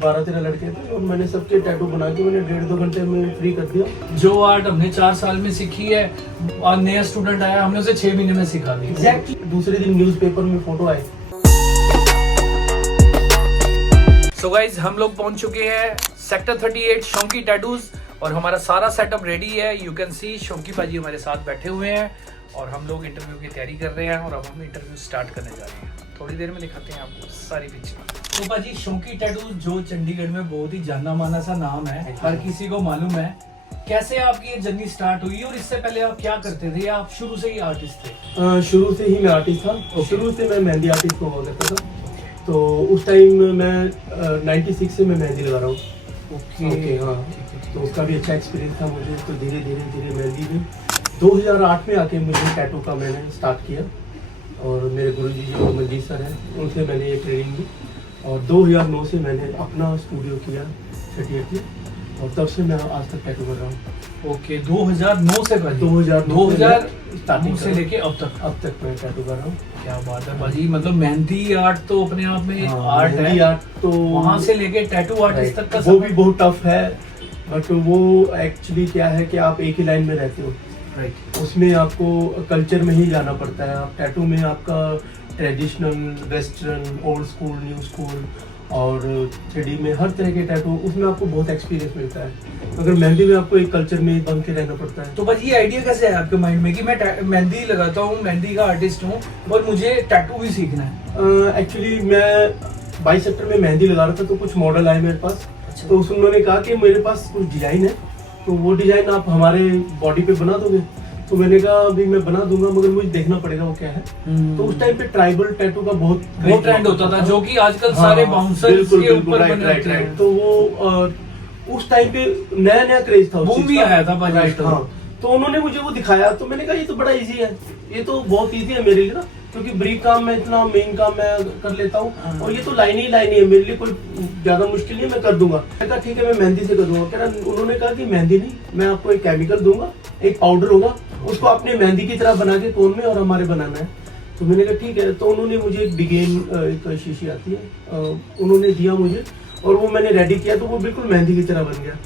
12-13 लड़के थे और मैंने सबके टैटू बना के मैंने 1.5-2 घंटे में फ्री कर दिया। जो आर्ट हमने 4 साल में सीखी है और नया स्टूडेंट आया हमने उसे 6 महीने में सिखा दी। एग्जैक्टली दूसरे दिन न्यूज़पेपर में फोटो आई। सो गाइज हम लोग पहुंच चुके हैं सेक्टर 38 शौकी टैटूज और हमारा सारा सेटअप रेडी है। यू कैन सी शौकी भाजी हमारे साथ बैठे हुए हैं और हम लोग इंटरव्यू की तैयारी कर रहे हैं और अब हम इंटरव्यू स्टार्ट करने जा रहे हैं। थोड़ी देर में दिखाते हैं आपको सारी पिक्चर। तो भाजी शौकी टैटूज जो चंडीगढ़ में बहुत ही जाना माना सा नाम है, हर किसी को मालूम है। कैसे आपकी ये जर्नी स्टार्ट हुई और इससे पहले आप क्या करते थे? आप शुरू से ही आर्टिस्ट थे? शुरू से ही मैं आर्टिस्ट था और शुरू से मैं मेहंदी आर्टिस्ट को हुआ करता था। तो उस टाइम मैं 96 से मैं मेहंदी लगा रहा हूँ। ओके हाँ, तो उसका भी अच्छा एक्सपीरियंस था मुझे। तो धीरे धीरे मेहंदी में 2008 में आके मुझे टैटू का मैंने स्टार्ट किया और मेरे गुरुजी जो मंजीत सर हैं उनसे मैंने ये ट्रेनिंग ली और 2009 से मैंने अपना स्टूडियो किया 38 में और तब से मैं आज तक टैटू कर रहा हूँ। ओके 2009 से पहले 2000 स्टार्टिंग से लेके अब तक मैं टैटू कर रहा हूँ। क्या बात है भाजी, मतलब मेहंदी आर्ट तो अपने आप में आर्ट है। आर्ट तो वहाँ से लेके टैटू आर्टिस्ट तक का वो भी बहुत टफ है, बट वो एक्चुअली क्या है कि आप एक ही लाइन में रहते हो। राइट, उसमें आपको कल्चर में ही जाना पड़ता है। आप टैटू में आपका traditional, western, old school, new school और 3D में हर तरह के टैटू, उसमें आपको बहुत एक्सपीरियंस मिलता है। अगर मेहंदी में आपको एक कल्चर में बन के रहना पड़ता है। तो भाजी ये आइडिया कैसे है आपके माइंड में कि मैं मेहंदी लगाता हूँ, मेहंदी का आर्टिस्ट हूँ और मुझे टैटू भी सीखना है? एक्चुअली मैं 22 सेक्टर में मेहंदी लगा रहा था तो कुछ मॉडल आए मेरे पास। तो उन्होंने कहा कि मेरे पास कुछ डिजाइन है तो वो डिजाइन आप हमारे बॉडी पे बना दोगे? तो मैंने कहा अभी मैं बना दूंगा मगर मुझे देखना पड़ेगा वो क्या है। तो उस टाइम पे ट्राइबल टैटू का बहुत ट्रेंड होता था जो कि आजकल सारे बाउंसर्स के ऊपर बन रहे हैं। तो वो उस टाइम पे नया नया क्रेज था, बूम भी आया था भाजी। हाँ, तो उन्होंने मुझे वो दिखाया तो मैंने कहा ये तो बड़ा इजी है, ये तो बहुत इजी है मेरे लिए ना, क्योंकि ब्रीफ काम में इतना मेन काम मैं कर लेता हूँ और ये तो लाइन ही है मेरे लिए, कोई ज्यादा मुश्किल नहीं, मैं कर दूंगा। मैंने कहा ठीक है मैं मेहंदी से कर दूंगा। कह रहा, उन्होंने कहा कि मेहंदी नहीं, मैं आपको एक केमिकल दूंगा, एक पाउडर होगा, उसको आपने मेहंदी की तरह बना के कोन में और हमारे बनाना है। तो मैंने कहा ठीक है। तो उन्होंने मुझे एक बिगेन एक शीशी आती है उन्होंने दिया मुझे और वो मैंने रेडी किया तो वो बिल्कुल मेहंदी की तरह बन गया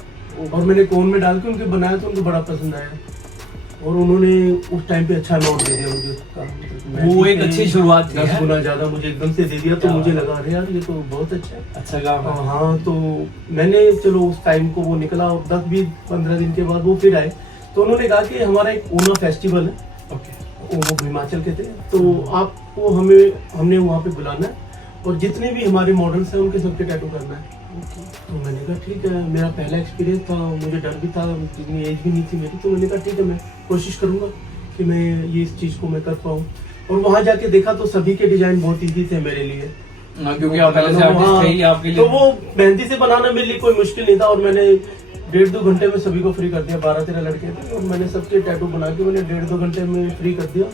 और मैंने कोन में डाल के उनको बनाया तो उनको बड़ा पसंद आया और उन्होंने उस टाइम पे अच्छा अमाउंट दे दिया मुझे उसका। वो एक अच्छी शुरुआत थी। 10 गुना ज्यादा मुझे एकदम से दे दिया तो मुझे लगा अरे यार ये तो बहुत अच्छा काम है। हाँ, तो मैंने चलो उस टाइम को वो निकला और 10-15 दिन के बाद वो फिर आए तो उन्होंने कहा कि हमारा एक ओना फेस्टिवल है। वो हिमाचल के थे तो आपको हमने वहाँ पे बुलाना है और जितने भी हमारे मॉडल्स हैं उनके सबके टैटू करना है। तो मैंने कहा ठीक है, मेरा पहला एक्सपीरियंस था, मुझे डर भी था, इतनी एज भी नहीं थी मेरी। तो मैंने कहा ठीक है मैं कोशिश करूंगा कि मैं ये इस चीज़ को मैं कर पाऊँ। और वहाँ जाके देखा तो सभी के डिजाइन बहुत ईजी थे मेरे लिए, क्योंकि आप पहले से आर्टिस्ट थे ही आपके लिए। तो वो मेहंदी से बनाना मेरे लिए कोई मुश्किल नहीं था और मैंने 1.5-2 घंटे में सभी को फ्री कर दिया। 12-13 लड़के थे और मैंने सबके टैटू बना के मैंने 1.5-2 घंटे में फ्री कर दिया।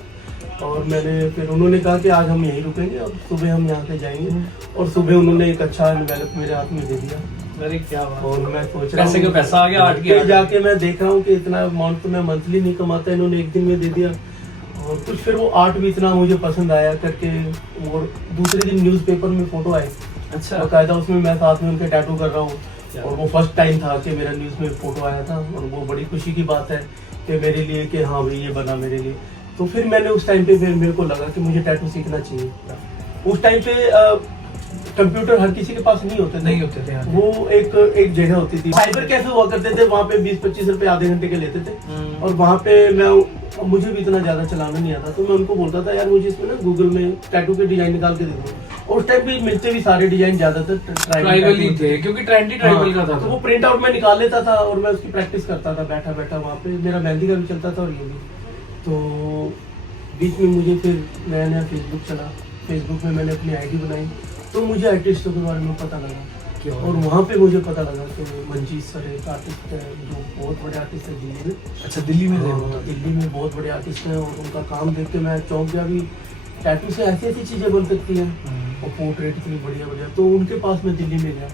और मैंने फिर उन्होंने कहा कि आज हम यहीं रुकेंगे और सुबह हम यहाँ से जाएंगे और सुबह उन्होंने एक अच्छा एनवेलप मेरे हाथ में दे दिया। अरे क्या बात। और मैं सोच रहा हूँ पैसा आ गया आर्ट के जाके मैं देख रहा हूँ कि इतना अमाउंट तो मैं मंथली नहीं कमाता, इन्होंने एक दिन में दे दिया। और कुछ फिर वो आर्ट भी इतना मुझे पसंद आया करके और दूसरे दिन न्यूज़पेपर में फोटो आई। अच्छा, बाकायदा उसमें मैं साथ में उनके टैटू कर रहा हूँ और वो फर्स्ट टाइम था कि मेरा न्यूज़ में फोटो आया था और वो बड़ी खुशी की बात है कि मेरे लिए कि हाँ भाई ये बना मेरे लिए। तो फिर मैंने उस टाइम पे फिर मेरे को लगा कि मुझे टैटू सीखना चाहिए। उस टाइम पे कंप्यूटर हर किसी के पास नहीं होते थे। वो एक जगह होती थी, साइबर कैफे हुआ करते थे, वहाँ पे 20-25 रुपए आधे घंटे के लेते थे। और वहाँ पे मुझे भी इतना ज्यादा चलाना नहीं आता तो मैं उनको बोलता था यार मुझे इसमें ना गूगल में टैटू के डिजाइन निकाल के दे दो। और उस टाइम पे मिलते भी सारे डिजाइन ज्यादातर ट्राइबल ही थे क्योंकि ट्रेंडी ट्राइबल का था। तो वो प्रिंट आउट में निकाल लेता था और मैं उसकी प्रैक्टिस करता था बैठा बैठा वहाँ पे। मेरा मेहंदी का भी चलता था और ये भी। तो बीच में मुझे फिर नया फेसबुक चला, फेसबुक में मैंने अपनी आईडी बनाई तो मुझे आर्टिस्टों के बारे में पता लगा और वहाँ पे मुझे पता लगा कि मंजीत सर एक आर्टिस्ट है जो बहुत बड़े आर्टिस्ट है दिल्ली में। अच्छा, दिल्ली में दिल्ली में बहुत बड़े आर्टिस्ट हैं और उनका काम देख के मैं चौंक गया भी टैटू से ऐसी ऐसी चीज़ें बन सकती हैं और पोर्ट्रेट इतनी बढ़िया। तो उनके पास मैं दिल्ली में गया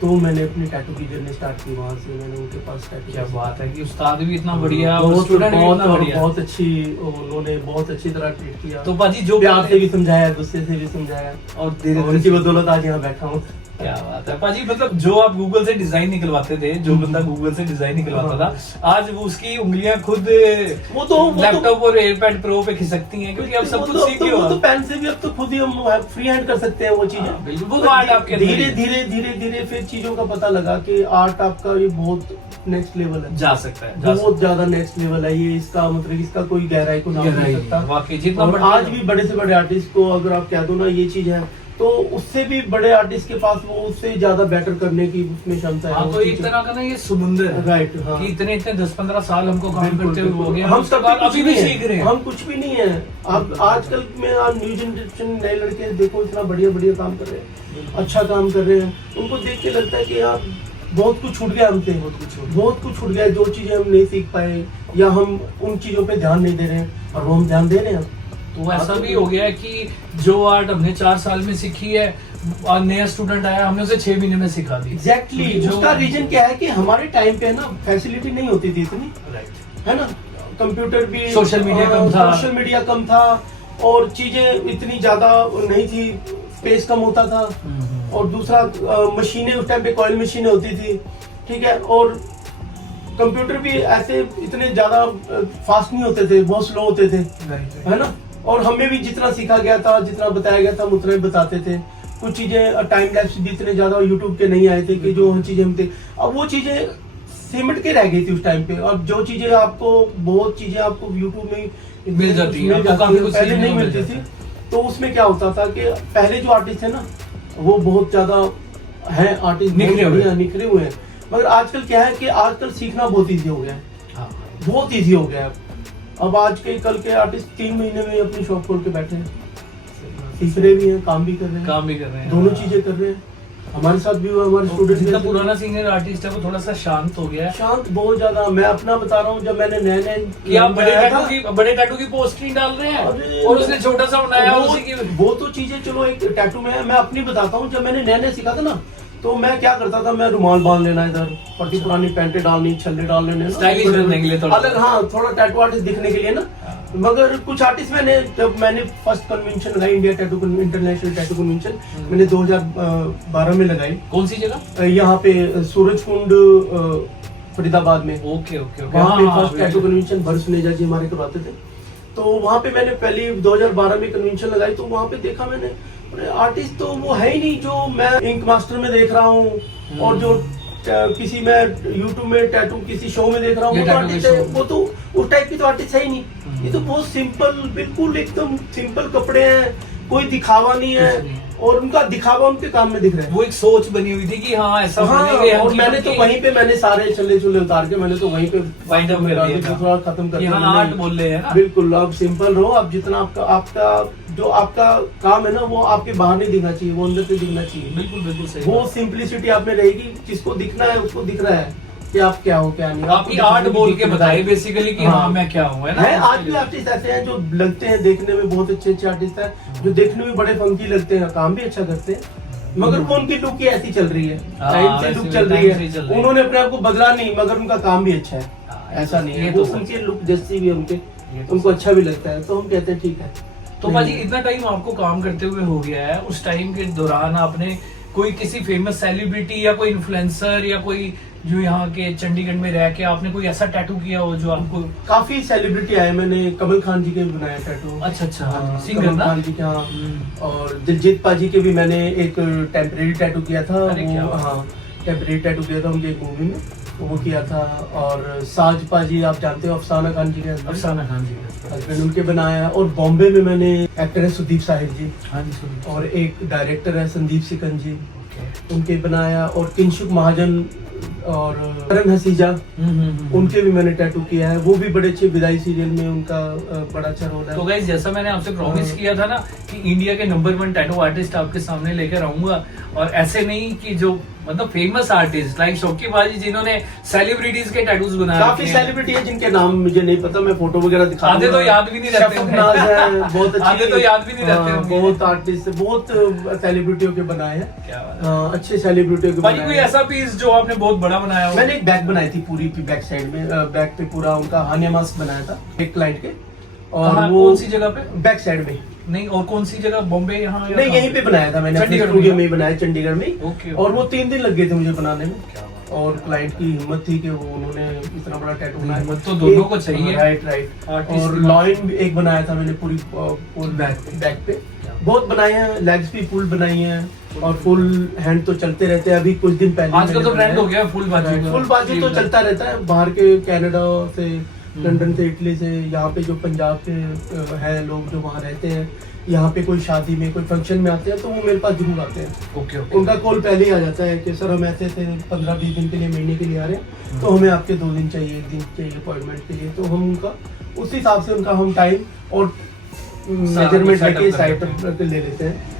तो मैंने अपनी टैटू की जर्नी स्टार्ट की वहाँ से। मैंने उनके पास टैटू। क्या बात है कि उस्ताद भी इतना बढ़िया और स्टूडेंट भी इतना बढ़िया, बहुत अच्छी, उन्होंने बहुत अच्छी तरह ट्रीट किया। तो पाजी जो प्यार से भी समझाया, गुस्से से भी समझाया और उनकी बदौलत आज यहाँ बैठा हूँ। क्या बात है पाजी, मतलब जो आप गूगल से डिजाइन निकलवाते थे, जो बंदा गूगल से डिजाइन निकलवाता था, आज वो उसकी उंगलियां खुद लैपटॉप और एयरपैड प्रो पे खिसकती हैं, क्योंकि आप सब कुछ सीख गए हो। तो पेन से भी अब तो खुद ही हम फ्री हैंड कर सकते हैं वो चीजें। बिल्कुल, वो आर्ट आपके अंदर धीरे ही धीरे धीरे धीरे फिर चीजों का पता लगा कि आर्ट आपका ये बहुत नेक्स्ट लेवल है, जा सकता है, बहुत ज्यादा नेक्स्ट लेवल है ये। इसका मतलब इसका कोई गहराई को नाम नहीं सकता वाकई। जितना और आज भी बड़े से बड़े आर्टिस्ट को अगर आप कह दो ना ये चीज है, तो उससे भी बड़े आर्टिस्ट के पास वो उससे ज्यादा बेटर करने की उसमें क्षमता है। हाँ, तो एक तरह का ना ये समुंदर है, राइट। हाँ, कि इतने 10-15 साल हमको काम करते हुए हो गया, हम उसके सब बाद कुछ अभी भी भी सीख रहे हैं। हम कुछ भी नहीं है। अब आजकल में आप न्यू जनरेशन नए लड़के देखो इतना बढ़िया बढ़िया काम कर रहे हैं, अच्छा काम कर रहे हैं, उनको देख के लगता है कि यार बहुत कुछ छूट गया हमसे, बहुत कुछ छूट गया। जो चीजें हम नहीं सीख पाए या हम उन चीजों पे ध्यान नहीं दे रहे हैं, और वो हम ध्यान दे रहे हैं। तो ऐसा भी हो गया है कि जो आर्ट हमने 4 साल में सीखी है, और नया स्टूडेंट आया, हमने उसे 6 महीने में सिखा दी। एग्जैक्टली। उसका रीजन क्या है कि हमारे टाइम पे ना फैसिलिटी नहीं होती थी इतनी, है ना। कंप्यूटर भी, सोशल मीडिया कम था, सोशल मीडिया कम था, और चीजें इतनी ज्यादा नहीं थी, स्पेस कम होता था। और दूसरा मशीनें उस टाइम पे कॉइल मशीनें होती थी, ठीक है। और कंप्यूटर भी ऐसे इतने ज्यादा फास्ट नहीं होते थे, बहुत स्लो होते थे, है ना। और हमें भी जितना सीखा गया था, जितना बताया गया था, हम उतना ही बताते थे। कुछ चीजें टाइम लैप्स भी इतने ज्यादा यूट्यूब के नहीं आए थे कि जो चीजें हम थे, अब वो चीजें सिमट के रह गई थी उस टाइम पे। अब जो चीजें आपको, बहुत चीजें आपको यूट्यूब में मिल जाती है, पहले नहीं मिलती थी। तो उसमें क्या होता था कि पहले जो आर्टिस्ट है ना, वो बहुत ज्यादा है आर्टिस्ट, निखरे हुए हैं। मगर आजकल क्या है कि आजकल सीखना बहुत ईजी हो गया है, बहुत ईजी हो गया है। अब आज के कल के आर्टिस्ट 3 महीने में अपनी शॉप खोल के बैठे हैं, सीख रहे भी हैं, काम भी कर रहे हैं, दोनों चीजें कर रहे हैं। हमारे साथ भी हुआ, हमारे स्टूडेंट। जितना पुराना सीनियर आर्टिस्ट है वो थोड़ा सा शांत हो गया है, शांत बहुत ज्यादा। मैं अपना बता रहा हूँ, जब मैंने नए कि आप बड़े टैटू की पोस्टरिंग डाल रहे हैं और उसने छोटा सा बनाया उसी की। वो तो चीजें चलो एक टैटू में है। मैं अपनी बताता हूँ, जब मैंने नए सीखा था ना, तो मैं क्या करता था, मैं रुमाल बांध लेना, इधर पट्टी पुरानी पैंटें डालनी, छल्ले डाल लेने, स्टाइलिश बनने के लिए थोड़ा अलग। हाँ, थोड़ा टैटू आर्टिस्ट दिखने के लिए ना। मगर कुछ आर्टिस्ट जब मैंने फर्स्ट कन्वेंशन लगाई, India tattoo international tattoo convention, मैंने 2012 में लगाई। कौन सी जगह? यहाँ पे सूरजकुंड, फरीदाबाद में। ओके। वहाँ पे फर्स्ट टैटू कन्वेंशन भर सुनेजा जी हमारे करवाते थे। तो वहाँ पे मैंने पहली 2012 में कन्वेंशन लगाई। तो वहाँ पे देखा मैंने, आर्टिस्ट तो वो है ही नहीं जो मैं इंक मास्टर में देख रहा हूँ, और जो किसी मैं यूट्यूब में टैटू किसी शो में देख रहा हूँ, वो तो आर्टिस्ट है। वो तो उस टाइप की तो आर्टिस्ट है ही नहीं। ये तो बहुत सिंपल, बिल्कुल एकदम सिंपल कपड़े हैं, कोई दिखावा नहीं है, और उनका दिखावा उनके काम में दिख रहा है। वो एक सोच बनी हुई थी कि हाँ ऐसा बनेंगे। और मैंने तो वहीं पे मैंने सारे छल्ले छुल्ले उतार के मैंने तो वहीं पे वाइंड अप कर दिया था, खत्म कर दिया। आर्ट बोल रहे हैं ना, बिल्कुल। आप सिंपल रहो, आप जितना आपका जो आपका काम है ना, वो आपके बाहर नहीं दिखना चाहिए, वो अंदर से दिखना चाहिए। बिल्कुल सही। वो सिंपलिसिटी आप में रहेगी, जिसको दिखना है उसको दिख रहा है कि आप क्या हो क्या नहीं। आपकी आर्ट बोल के बताइए बेसिकली कि हाँ मैं क्या हूँ, है ना। आज भी आर्टिस्ट ऐसे हैं जो लगते हैं देखने में बहुत अच्छे आर्टिस्ट हैं, जो देखने में बड़े फंकी लगते हैं, काम भी अच्छा करते हैं, मगर वो उनकी लुक ही ऐसी चल रही है, टाइम से लुक चल रही है। उन्होंने अपने आप को बदला नहीं, मगर उनका काम भी अच्छा है, ऐसा नहीं है। वो उनकी लुक जैसी भी है, उनको अच्छा भी लगता है, तो हम कहते हैं ठीक है। तो भाजी इतना टाइम आपको काम करते हुए हो गया है, उस टाइम के दौरान आपने कोई किसी फेमस सेलिब्रिटी या कोई इन्फ्लुएंसर या कोई जो यहाँ के चंडीगढ़ में रह के आपने कोई ऐसा टैटू किया हो जो आपको? काफी सेलिब्रिटी आए, मैंने कमल खान जी के भी बनाया टैटू। अच्छा। हाँ, सिंगर ना? खान जी के, हाँ। और दिलजीत पाजी के भी मैंने एक टेम्परेरी टैटू किया था। हाँ, टेम्परेरी टैटू किया था उनके एक मूवी में, वो किया था। और साज पाजी आप जानते हो, अफसाना खान जी के हस्बैंड, उनके बनाया। और बॉम्बे में मैंने एक्टर है सुदीप साहिब जी, और एक डायरेक्टर है संदीप सिकन जी, उनके बनाया। और किंशुक महाजन और करण हसीजा, उनके भी मैंने टैटू किया है। वो भी बड़े अच्छे विदाई सीरियल में उनका बड़ा अच्छा रोल है। तो गाइस जैसा मैंने आपसे प्रॉमिस किया था ना कि इंडिया के नंबर 1 टैटू आर्टिस्ट आपके सामने लेकर आऊंगा, और ऐसे नहीं कि जो मतलब फेमस आर्टिस्ट लाइक शौकी बाजी जिन्होंने सेलिब्रिटीज के टैटूज बनाए। काफी सेलिब्रिटी है जिनके नाम मुझे नहीं पता, मैं फोटो वगैरह दिखा आधे तो याद भी नहीं रहते, बहुत अच्छे, आधे तो याद भी नहीं रहते, बहुत आर्टिस्ट, बहुत सेलिब्रिटियों के बनाए हैं, अच्छे सेलिब्रिटियों के बनाए। कोई ऐसा पीस जो आपने बहुत बड़ा बनाया हो? मैंने एक बैग बनाई थी पूरी बैक साइड में, बैक पे पूरा उनका हानिया मास्क बनाया था एक क्लाइंट के। और वो कौन सी जगह पे? बैक साइड में, नहीं, और कौन सी जगह, बॉम्बे यहाँ या नहीं, कहाँ? यहीं पे बनाया था मैंने, चंडीगढ़ स्टूडियो में? में ही बनाया, चंडीगढ़ में ही। ओके, और वो 3 दिन लग गए थे मुझे बनाने में। क्या बात। और क्लाइंट की हिम्मत थी कि वो उन्होंने इतना बड़ा टैटू बनाया। हिम्मत तो दोनों को चाहिए। राइट। Artist और की लॉइन एक बनाया था मैंने पूरी फुल बैक पे, बहुत बनाए हैं, लेग्स भी फुल बनाई हैं, और फुल हैंड तो चलते रहते हैं। अभी कुछ दिन पहले आजकल तो ट्रेंड हो गया फुल बाजू का। फुल बाजू तो चलता रहता है, बाहर के कनाडा से, लंदन से, इटली से, यहाँ पे जो पंजाब के हैं लोग जो वहाँ रहते हैं, यहाँ पे कोई शादी में, कोई फंक्शन में आते हैं तो वो मेरे पास जरूर आते हैं। Okay okay. उनका कॉल पहले ही आ जाता है कि सर हम ऐसे थे 15-20 दिन के लिए, महीने के लिए आ रहे हैं, तो हमें आपके 2 दिन चाहिए, 1 दिन चाहिए अपॉइंटमेंट के लिए। तो हम उनका उस हिसाब से उनका हम टाइम और मेजरमेंट लेके साइट ले लेते हैं।